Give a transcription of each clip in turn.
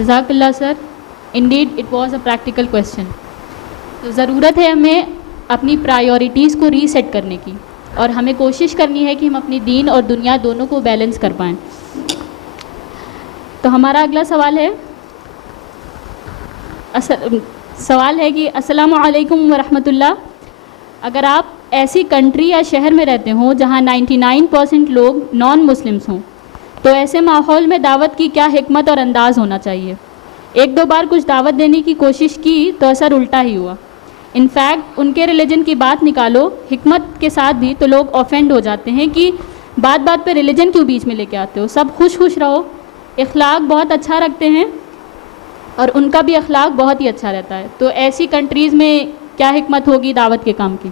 جزاک اللہ sir. Indeed it was a practical question. تو ضرورت ہے ہمیں اپنی پرائیورٹیز کو ری سیٹ کرنے کی، اور ہمیں کوشش کرنی ہے کہ ہم اپنی دین اور دنیا دونوں کو بیلنس کر پائیں. تو ہمارا اگلا سوال ہے کہ السلام علیکم ورحمۃ اللہ. اگر آپ ایسی کنٹری یا شہر میں رہتے ہوں جہاں 99% لوگ نان مسلمس ہوں، تو ایسے ماحول میں دعوت کی کیا حکمت اور انداز ہونا چاہیے؟ ایک دو بار کچھ دعوت دینے کی کوشش کی تو اثر الٹا ہی ہوا. انفیکٹ ان کے ریلیجن کی بات نکالو حکمت کے ساتھ بھی تو لوگ آفینڈ ہو جاتے ہیں کہ بات بات پہ ریلیجن کیوں بیچ میں لے کے آتے ہو، سب خوش خوش رہو. اخلاق بہت اچھا رکھتے ہیں اور ان کا بھی اخلاق بہت ہی اچھا رہتا ہے. تو ایسی کنٹریز میں کیا حکمت ہوگی دعوت کے کام کی؟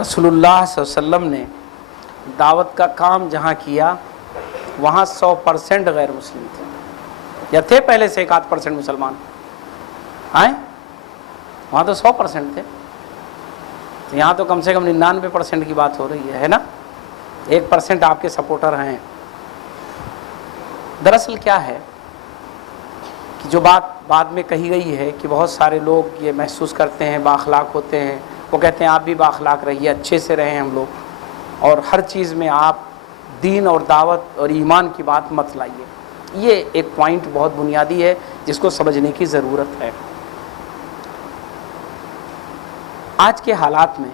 رسول اللہ صلی اللہ علیہ وسلم نے دعوت کا کام جہاں کیا وہاں 100% غیر مسلم تھے، یا تھے پہلے سے 1-8% مسلمان آئیں، وہاں تو 100% تھے. تو یہاں تو کم سے کم 99% کی بات ہو رہی ہے نا. 1% آپ کے سپورٹر ہیں. دراصل کیا ہے کہ جو بات بعد میں کہی گئی ہے کہ بہت سارے لوگ یہ محسوس کرتے ہیں بااخلاق ہوتے ہیں، وہ کہتے ہیں آپ بھی بااخلاق رہیے، اچھے سے رہیں ہم لوگ، اور ہر چیز میں آپ دین اور دعوت اور ایمان کی بات مت لائیے. یہ ایک پوائنٹ بہت بنیادی ہے جس کو سمجھنے کی ضرورت ہے. آج کے حالات میں،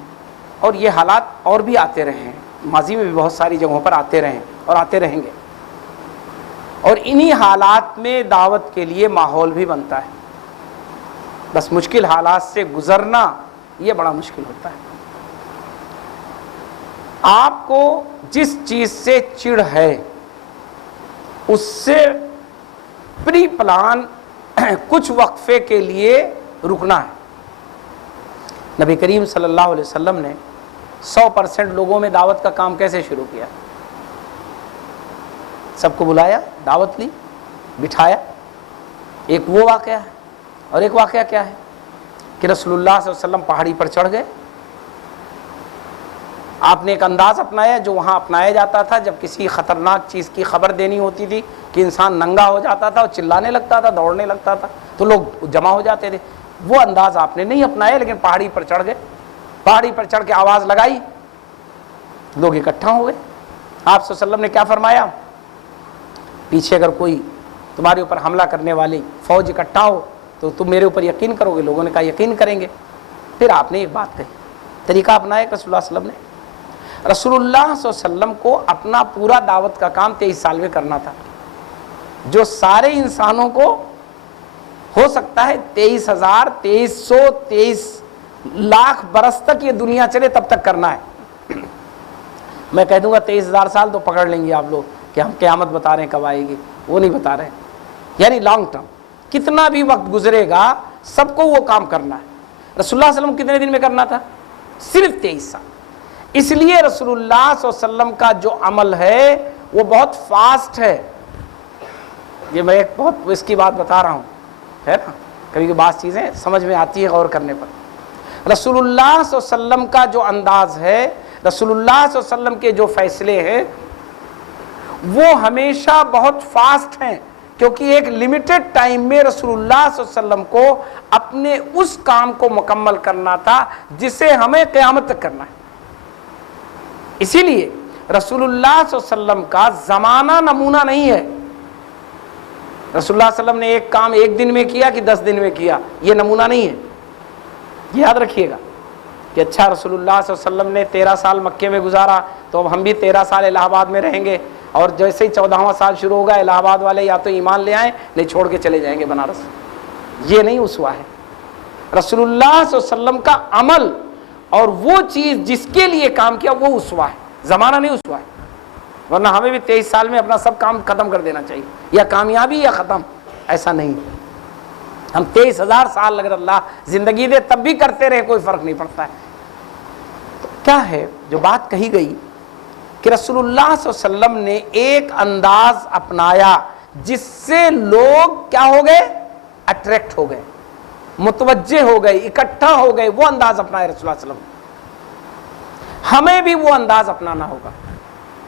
اور یہ حالات اور بھی آتے رہے ہیں، ماضی میں بھی بہت ساری جگہوں پر آتے رہے اور آتے رہیں گے، اور انہی حالات میں دعوت کے لیے ماحول بھی بنتا ہے. بس مشکل حالات سے گزرنا یہ بڑا مشکل ہوتا ہے. آپ کو جس چیز سے چڑ ہے اس سے پری پلان کچھ وقفے کے لیے رکنا ہے. نبی کریم صلی اللہ علیہ وسلم نے 100% لوگوں میں دعوت کا کام کیسے شروع کیا؟ سب کو بلایا، دعوت لی، بٹھایا. ایک وہ واقعہ ہے، اور ایک واقعہ کیا ہے کہ رسول اللہ صلی اللہ علیہ وسلم پہاڑی پر چڑھ گئے. آپ نے ایک انداز اپنایا جو وہاں اپنایا جاتا تھا جب کسی خطرناک چیز کی خبر دینی ہوتی تھی کہ انسان ننگا ہو جاتا تھا اور چلانے لگتا تھا، دوڑنے لگتا تھا تو لوگ جمع ہو جاتے تھے. وہ انداز آپ نے نہیں اپنایا، لیکن پہاڑی پر چڑھ گئے. پہاڑی پر چڑھ کے آواز لگائی، لوگ اکٹھا ہو گئے. آپ صلی اللہ علیہ وسلم نے کیا فرمایا؟ پیچھے اگر کوئی تمہارے اوپر حملہ کرنے والی فوج اکٹھا ہو تو تم میرے اوپر یقین کرو گے؟ لوگوں نے کہا یقین کریں گے. پھر آپ نے ایک بات کہی، طریقہ اپنایا رسول اللہ صلی اللہ علیہ وسلم نے. رسول اللہ صلی اللہ علیہ وسلم کو اپنا پورا دعوت کا کام 23 سال میں کرنا تھا، جو سارے انسانوں کو ہو سکتا ہے 23,23 لاکھ برس تک یہ دنیا چلے تب تک کرنا ہے. میں کہہ دوں گا 23,000 سال تو پکڑ لیں گے آپ لوگ کہ ہم قیامت بتا رہے ہیں کب آئے گی، وہ نہیں بتا رہے ہیں. یعنی لانگ ٹرم کتنا بھی وقت گزرے گا سب کو وہ کام کرنا ہے. رسول اللہ صلی اللہ علیہ وسلم کتنے دن میں کرنا تھا؟ صرف 23 سال. اس لیے رسول اللہ صلی اللہ علیہ وسلم کا جو عمل ہے وہ بہت فاسٹ ہے. یہ میں ایک بہت اس کی بات بتا رہا ہوں، ہے نا، کبھی کہ بعض چیزیں سمجھ میں آتی ہے غور کرنے پر. رسول اللہ صلی اللہ علیہ وسلم کا جو انداز ہے، رسول اللہ صلی اللہ علیہ وسلم کے جو فیصلے ہیں وہ ہمیشہ بہت فاسٹ ہیں، کیونکہ ایک لمیٹڈ ٹائم میں رسول اللہ صلی اللہ علیہ وسلم کو اپنے اس کام کو مکمل کرنا تھا جسے ہمیں قیامت تک کرنا ہے. اسی لیے رسول اللہ صلی اللہ علیہ وسلم کا زمانہ نمونہ نہیں ہے. رسول اللہ صلی اللہ علیہ وسلم نے ایک کام ایک دن میں کیا کہ 10 دن میں کیا، یہ نمونہ نہیں ہے. یاد رکھیے گا کہ اچھا رسول اللہ صلی اللہ علیہ وسلم نے 13 سال مکے میں گزارا تو اب ہم بھی 13 سال الہ آباد میں رہیں گے، اور جیسے ہی 14واں سال شروع ہوگا الہ آباد والے یا تو ایمان لے آئیں نہیں چھوڑ کے چلے جائیں گے بنارس. یہ نہیں اسوہ ہے. رسول اللہ صلی اللہ علیہ وسلم کا عمل اور وہ چیز جس کے لیے کام کیا وہ اسوہ ہے، زمانہ نہیں اسوہ ہے. ورنہ ہمیں بھی 23 سال میں اپنا سب کام ختم کر دینا چاہیے، یا کامیابی یا ختم. ایسا نہیں، ہم 23,000 سال اگر اللہ زندگی دے تب بھی کرتے رہے، کوئی فرق نہیں پڑتا ہے. تو کیا ہے جو بات کہی گئی کہ رسول اللہ صلی اللہ علیہ وسلم نے ایک انداز اپنایا جس سے لوگ کیا ہو گئے؟ اٹریکٹ ہو گئے، متوجہ ہو گئے، اکٹھا ہو گئے. وہ انداز اپنایا رسول اللہ صلی اللہ علیہ وسلم. ہمیں بھی وہ انداز اپنانا ہوگا.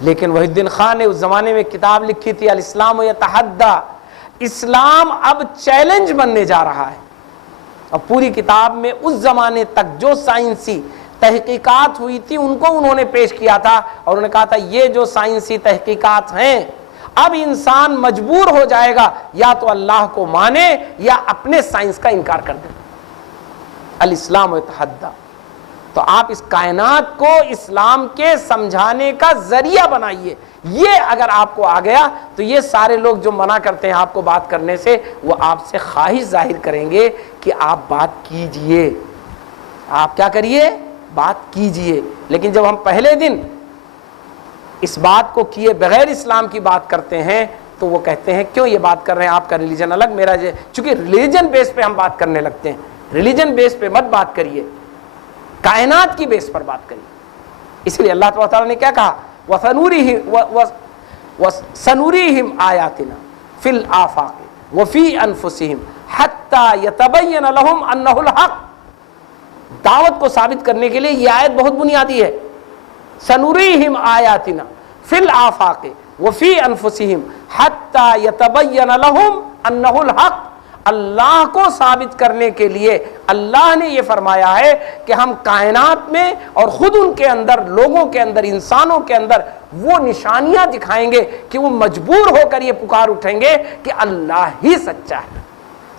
لیکن وحید الدین خان نے اس زمانے میں کتاب لکھی تھی الاسلام یتحدی، اسلام اب چیلنج بننے جا رہا ہے. اور پوری کتاب میں اس زمانے تک جو سائنسی تحقیقات ہوئی تھی ان کو انہوں نے پیش کیا تھا، اور انہوں نے کہا تھا یہ جو سائنسی تحقیقات ہیں اب انسان مجبور ہو جائے گا یا تو اللہ کو مانے یا اپنے سائنس کا انکار کر دے. الاسلام یتحدی. تو آپ اس کائنات کو اسلام کے سمجھانے کا ذریعہ بنائیے. یہ اگر آپ کو آ گیا تو یہ سارے لوگ جو منع کرتے ہیں آپ کو بات کرنے سے، وہ آپ سے خواہش ظاہر کریں گے کہ آپ بات کیجئے. آپ کیا کریے؟ بات کیجئے. لیکن جب ہم پہلے دن اس بات کو کیے بغیر اسلام کی بات کرتے ہیں تو وہ کہتے ہیں کیوں یہ بات کر رہے ہیں، آپ کا ریلیجن الگ، میرا چونکہ ریلیجن بیس پہ ہم بات کرنے لگتے ہیں. ریلیجن بیس پہ مت بات کریے، کائنات کی بیس پر بات کریے. اس لیے اللہ تعالیٰ نے کیا کہا؟ وَسَنُرِيهِمْ آيَاتِنَا فِي الْآفَاقِ وَفِي أَنفُسِهِمْ حَتَّى يَتَبَيَّنَ لَهُمْ أَنَّهُ الْحَقُّ. دعوت کو ثابت کرنے کے لیے یہ آیت بہت بنیادی ہے. سَنُرِيهِمْ آيَاتِنَا فِي الْآفَاقِ وَفِي أَنفُسِهِمْ حَتَّى يَتَبَيَّنَ لَهُمْ أَنَّهُ الْحَقُّ. اللہ کو ثابت کرنے کے لیے اللہ نے یہ فرمایا ہے کہ ہم کائنات میں اور خود ان کے اندر، لوگوں کے اندر، انسانوں کے اندر وہ نشانیاں دکھائیں گے کہ وہ مجبور ہو کر یہ پکار اٹھیں گے کہ اللہ ہی سچا ہے.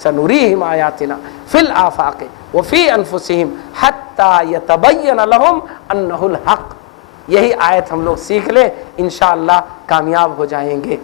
سنوریہم آیاتنا فی الآفاق وفی انفسہم حتی یتبین لہم انہ الحق. یہی آیت ہم لوگ سیکھ لیں، انشاءاللہ کامیاب ہو جائیں گے.